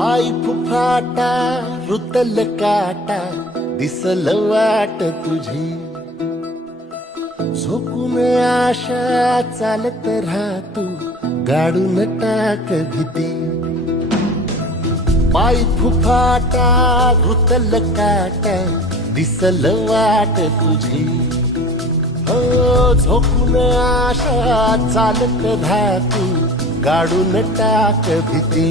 पाय फुफाटा रुतल काटा दिसल वाट तुझी झोकून आशा चालत राहतू गाडून टाक भीती पाय फुफाटा रुतल काटा दिसल वाट तुझी हो झोकून आशा चालत राहतू गाडून टाक भीती